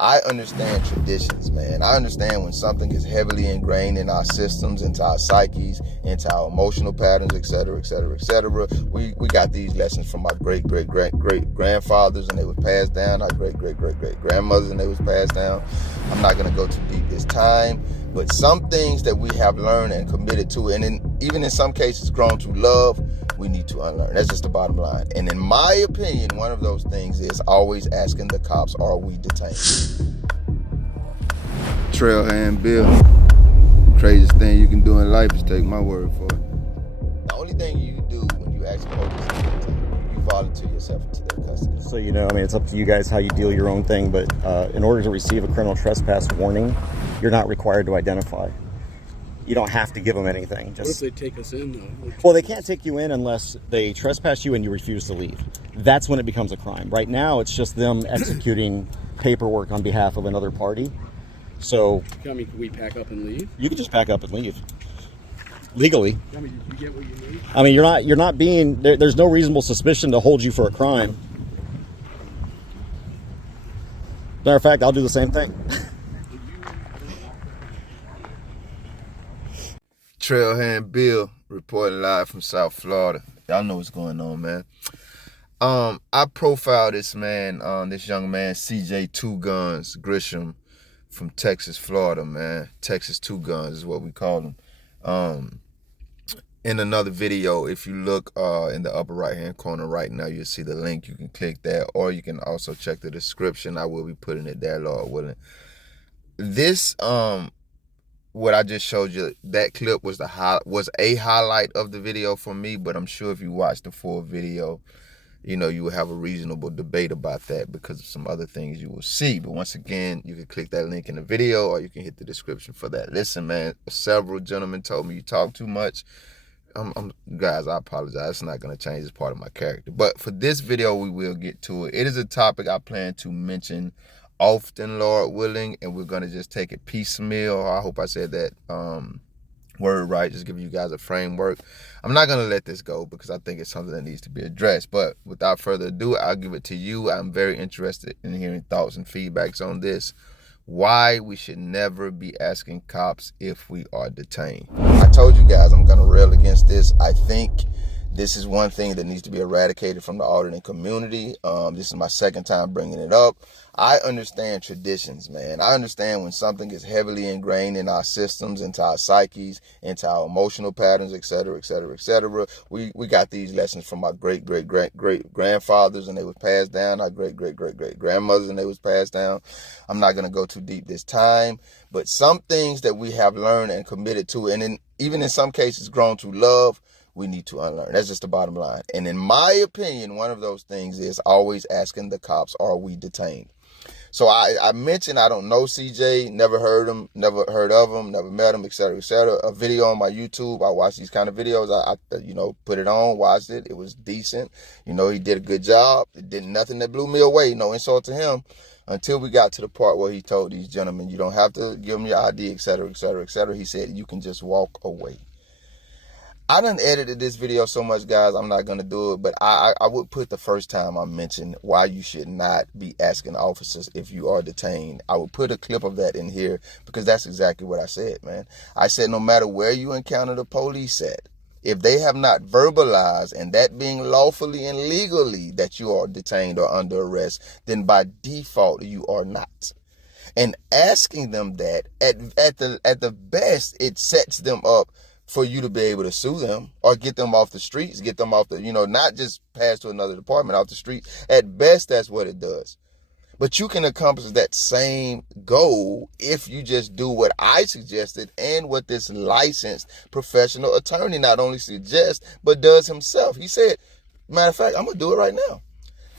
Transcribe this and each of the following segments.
I understand traditions, man. I understand when something is heavily ingrained in our systems, into our psyches, into our emotional patterns, etc., etc., etc. We got these lessons from our great grandfathers, and they was passed down. Our great grandmothers, and they was passed down. I'm not gonna go too deep this time, but some things that we have learned and committed to, and even in some cases grown to love, we need to unlearn. That's just the bottom line. And in my opinion, one of those things is always asking the cops, are we detained? Trailhand Bill. Craziest thing you can do in life is take my word for it. The only thing you do when you ask the police, you volunteer yourself into their custody. So, it's up to you guys how you deal your own thing, but in order to receive a criminal trespass warning, you're not required to identify. You don't have to give them anything. What if they take us in, though? Well, they can't take you in unless they trespass you and you refuse to leave. That's when it becomes a crime. Right now, it's just them executing paperwork on behalf of another party. So, can we pack up and leave? You can just pack up and leave. Legally. You get what you need? You're not being, there's no reasonable suspicion to hold you for a crime. Matter of fact, I'll do the same thing. Trailhand Bill reporting live from South Florida. Y'all know what's going on, man. I profiled this man, this young man, CJ Two Guns Grisham from Texas, Florida, man. Texas Two Guns is what we call him. In another video, if you look in the upper right-hand corner right now, you'll see the link. You can click that, or you can also check the description. I will be putting it there, Lord willing. This, what I just showed you, that clip was a highlight of the video for me, but I'm sure if you watch the full video, you will have a reasonable debate about that because of some other things you will see. But once again, you can click that link in the video, or you can hit the description for that. Listen, man, several gentlemen told me you talk too much. Guys, I apologize. It's not going to change. It's part of my character. But for this video, we will get to it. It is a topic I plan to mention often, Lord willing, and we're going to just take it piecemeal. I hope I said that word right, just giving you guys a framework. I'm not going to let this go because I think it's something that needs to be addressed. But without further ado, I'll give it to you. I'm very interested in hearing thoughts and feedbacks on this. Why we should never be asking cops if we are detained. I told you guys I'm going to rail against this. I think this is one thing that needs to be eradicated from the alternate community. This is my second time bringing it up. I understand traditions, man. I understand when something is heavily ingrained in our systems, into our psyches, into our emotional patterns, etc., etc., etc. We got these lessons from our great grandfathers, and they was passed down. Our great grandmothers, and they was passed down. I'm not going to go too deep this time, but some things that we have learned and committed to, and even in some cases grown to love, we need to unlearn. That's just the bottom line. And in my opinion, one of those things is always asking the cops, are we detained? So I mentioned I don't know CJ, never heard him, never heard of him, never met him, etc., etc. A video on my YouTube. I watch these kind of videos. I put it on, watched it. It was decent. He did a good job. It did nothing that blew me away. No insult to him. Until we got to the part where he told these gentlemen, you don't have to give them your ID, etc., etc., etc. He said, you can just walk away. I done edited this video so much, guys, I'm not going to do it, but I would put the first time I mentioned why you should not be asking officers if you are detained. I would put a clip of that in here because that's exactly what I said, man. I said no matter where you encounter the police at, if they have not verbalized, and that being lawfully and legally, that you are detained or under arrest, then by default you are not. And asking them that, at the best, it sets them up for you to be able to sue them or get them off the streets, get them off the, not just pass to another department, off the street. At best, that's what it does. But you can accomplish that same goal if you just do what I suggested and what this licensed professional attorney not only suggests, but does himself. He said, matter of fact, I'm going to do it right now.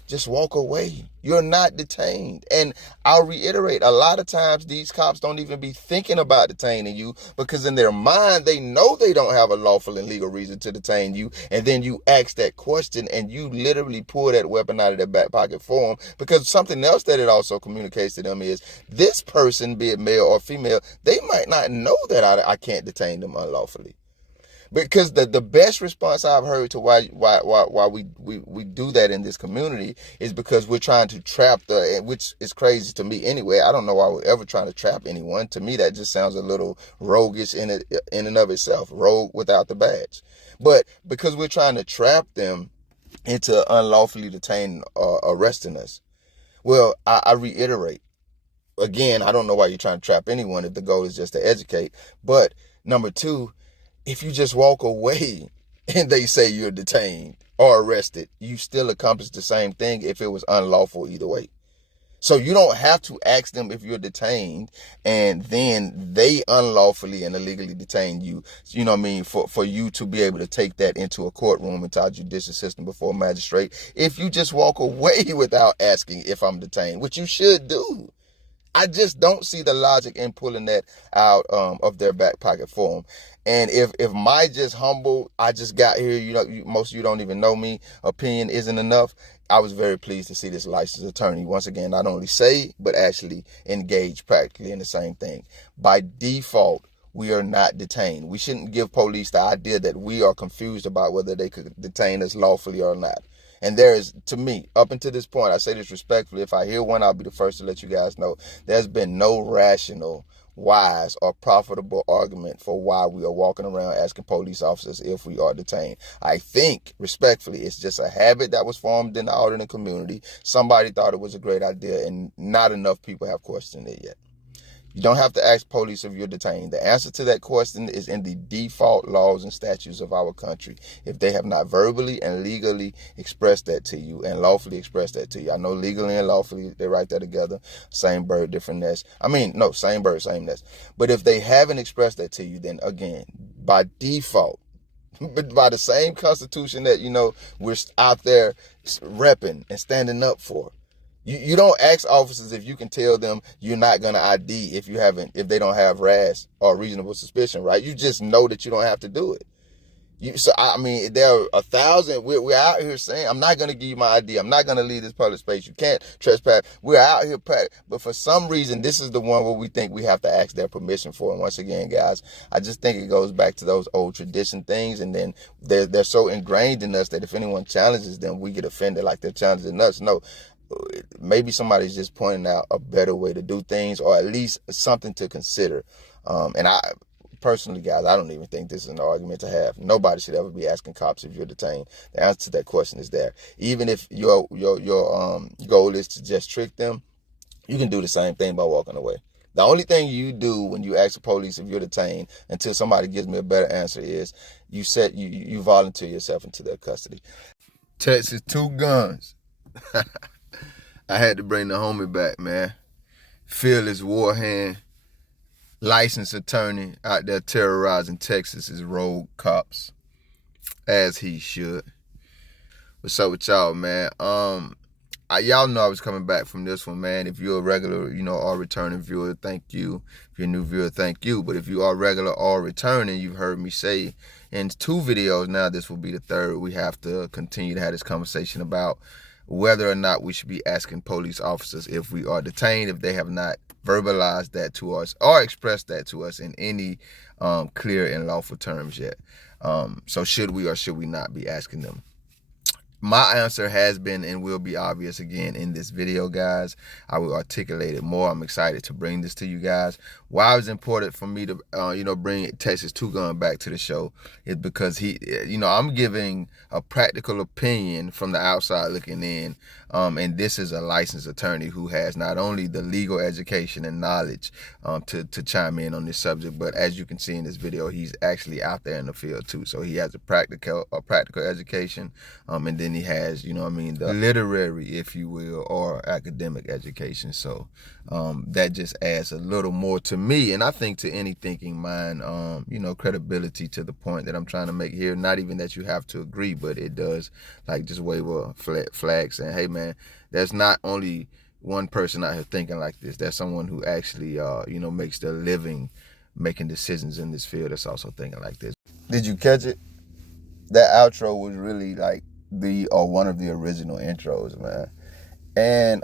Just walk away. You're not detained. And I'll reiterate, a lot of times these cops don't even be thinking about detaining you because in their mind, they know they don't have a lawful and legal reason to detain you. And then you ask that question and you literally pull that weapon out of their back pocket for them, because something else that it also communicates to them is this person, be it male or female, they might not know that I can't detain them unlawfully. Because the best response I've heard to why we do that in this community is because we're trying to trap which is crazy to me anyway. I don't know why we're ever trying to trap anyone. To me, that just sounds a little roguish in and of itself, rogue without the badge. But because we're trying to trap them into unlawfully detaining or arresting us. Well, I reiterate, again, I don't know why you're trying to trap anyone if the goal is just to educate. But number two, if you just walk away and they say you're detained or arrested, you still accomplish the same thing if it was unlawful either way. So you don't have to ask them if you're detained and then they unlawfully and illegally detain you, you know what I mean, for you to be able to take that into a courtroom into our judicial system before a magistrate. If you just walk away without asking if I'm detained, which you should do. I just don't see the logic in pulling that out of their back pocket for them. And if my just humble, I just got here, most of you don't even know me, opinion isn't enough, I was very pleased to see this licensed attorney once again not only say, but actually engage practically in the same thing. By default, we are not detained. We shouldn't give police the idea that we are confused about whether they could detain us lawfully or not. And there is, to me, up until this point, I say this respectfully, if I hear one, I'll be the first to let you guys know, there's been no rational, wise, or profitable argument for why we are walking around asking police officers if we are detained. I think, respectfully, it's just a habit that was formed in the Alderton community. Somebody thought it was a great idea, and not enough people have questioned it yet. You don't have to ask police if you're detained. The answer to that question is in the default laws and statutes of our country. If they have not verbally and legally expressed that to you and lawfully expressed that to you. I know legally and lawfully, they write that together. Same bird, different nest. No, same bird, same nest. But if they haven't expressed that to you, then again, by default, by the same Constitution that, we're out there repping and standing up for. You don't ask officers if you can tell them you're not going to ID if they don't have RAS or reasonable suspicion, right? You just know that you don't have to do it. There are 1,000, we're out here saying, I'm not going to give you my ID. I'm not going to leave this public space. You can't trespass. We're out here, but for some reason, this is the one where we think we have to ask their permission for. And once again, guys, I just think it goes back to those old tradition things. And then they're so ingrained in us that if anyone challenges them, we get offended like they're challenging us. No. Maybe somebody's just pointing out a better way to do things, or at least something to consider. And I personally, guys, I don't even think this is an argument to have. Nobody should ever be asking cops if you're detained. The answer to that question is there. Even if your goal is to just trick them, you can do the same thing by walking away. The only thing you do when you ask the police if you're detained, until somebody gives me a better answer, is you volunteer yourself into their custody. Texas, 2 guns. I had to bring the homie back, man. Fearless war hand, licensed attorney out there terrorizing Texas's rogue cops, as he should. What's up with y'all, man? Y'all know I was coming back from this one, man. If you're a regular, or returning viewer, thank you. If you're a new viewer, thank you. But if you are regular or returning, you've heard me say in 2 videos now, this will be the 3rd, we have to continue to have this conversation about whether or not we should be asking police officers if we are detained, if they have not verbalized that to us or expressed that to us in any clear and lawful terms yet. So should we or should we not be asking them? My answer has been and will be obvious again in this video, guys. I will articulate it more. I'm excited to bring this to you guys. Why it was important for me to, bring Texas 2 Gun back to the show is because I'm giving a practical opinion from the outside looking in. And this is a licensed attorney who has not only the legal education and knowledge to chime in on this subject, but as you can see in this video, he's actually out there in the field too. So he has a practical education, and then he has, the literary, if you will, or academic education. So that just adds a little more to me, and I think to any thinking mind, credibility to the point that I'm trying to make here. Not even that you have to agree, but it does just wave a flag saying, hey man, there's not only one person out here thinking like this. There's someone who actually makes their living making decisions in this field that's also thinking like this. Did you catch it? That outro was really one of the original intros, man. And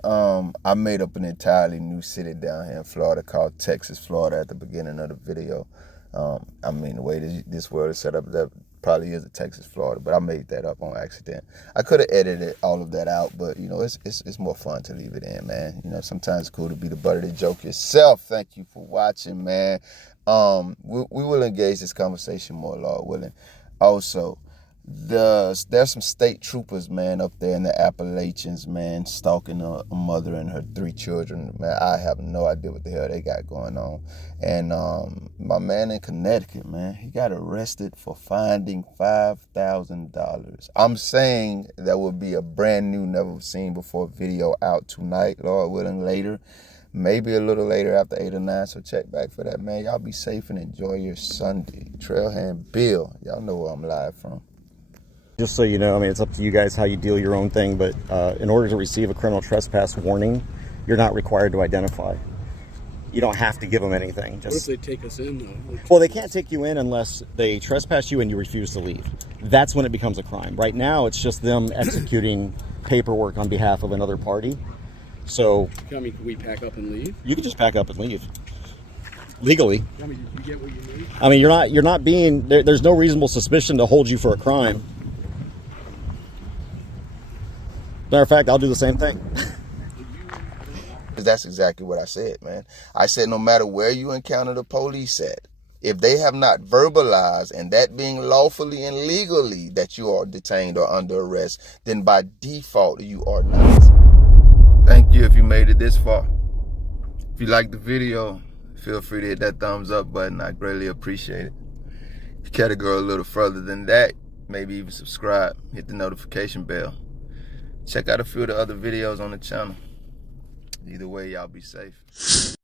I made up an entirely new city down here in Florida called Texas, Florida at the beginning of the video. I mean, the way this world is set up, that probably is a Texas, Florida, but I made that up on accident. I could have edited all of that out, but you know, it's more fun to leave it in, man. You know, sometimes it's cool to be the butt of the joke yourself. Thank you for watching, man. We will engage this conversation more, Lord willing. Also, there's some state troopers, man, up there in the Appalachians, man, stalking a mother and her 3 children. Man, I have no idea what the hell they got going on. And my man in Connecticut, man, he got arrested for finding $5,000. I'm saying that will be a brand new, never seen before video out tonight, Lord willing, later. Maybe a little later after 8 or 9, so check back for that, man. Y'all be safe and enjoy your Sunday. Trailhand Bill, y'all know where I'm live from. Just so you know, I mean, it's up to you guys how you deal your own thing, but in order to receive a criminal trespass warning, you're not required to identify. You don't have to give them anything. What if they take us in, though? Well, they can't take you in unless they trespass you and you refuse to leave. That's when it becomes a crime. Right now, it's just them executing paperwork on behalf of another party. So, I mean, can we pack up and leave? you can just pack up and leave. Legally. I mean, you get what you need? I mean, you're not being, there's no reasonable suspicion to hold you for a crime. Matter of fact, I'll do the same thing. That's exactly what I said, man. I said no matter where you encounter the police at, if they have not verbalized, and that being lawfully and legally that you are detained or under arrest, then by default you are not. Thank you if you made it this far. If you liked the video, feel free to hit that thumbs up button. I greatly appreciate it. If you care to go a little further than that, maybe even subscribe, hit the notification bell. Check out a few of the other videos on the channel. Either way, y'all be safe.